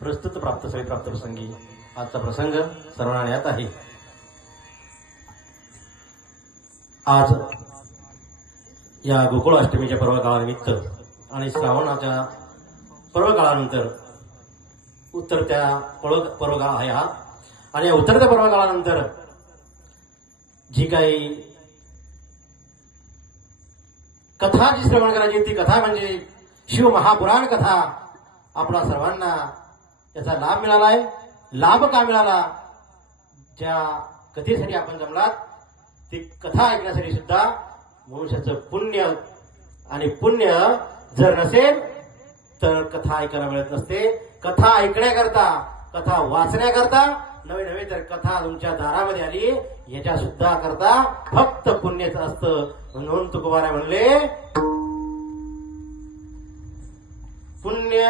प्रस्तुत प्राप्त सगळे प्राप्त प्रसंगी आजचा प्रसंग सर्वांना ज्ञात आहे। आज या गोकुळाष्टमीच्या पर्वकाळानिमित्त आणि श्रावणाच्या पर्वकाळानंतर उतरत्या पर्वकाळ आहे हा। आणि या उतरत्या पर्वकाळानंतर जी काही कथा जी श्रवण करायची ती कथा म्हणजे शिव महापुराण कथा आपणा सर्वांना याचा लाभ मिळालाय। लाभ का मिळाला? ज्या कथेसाठी आपण जमलात ती कथा ऐकण्यासाठी सुद्धा मनुष्याचं पुण्य, आणि पुण्य जर नसेल तर कथा ऐकायला मिळत नसते। कथा ऐकण्याकरता, कथा वाचण्याकरता नवे नवे तर कथा तुमच्या दारामध्ये आली याच्या सुद्धा करता फक्त पुण्यच असतं। म्हणून तुकोबाराय म्हणले, पुण्य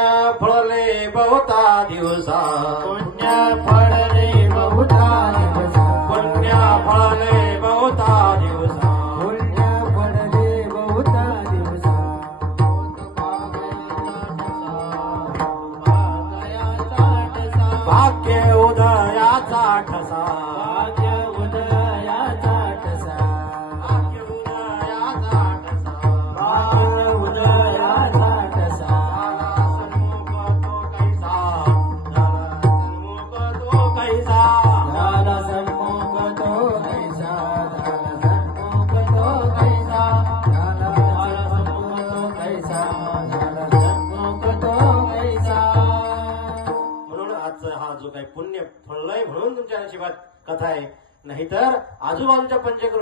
फळले बहुता दिवसा, पुण्य फळले बहुता दिवसा, पुण्य फळले बहुता दिवसा, पुण्य फळले बहुता दिवसा, भाग्य उदयाचा ठसा, भाग्य उदयाचा ठसा, भाग्य उदयाचा ठसा, भाग्य उदयाचा ठसा, झाला सन्मुख तो कैसा, झाला सन्मुख तो कैसा, झाला सन्मुख तो कैसा, झाला सन्मुख तो कैसा। म्हणून आजचा हा जो काही पुण्य फळलंय म्हणून तुमच्या नशिबात कथा आहे, नाहीतर आजूबाजूच्या पंचकृष्ण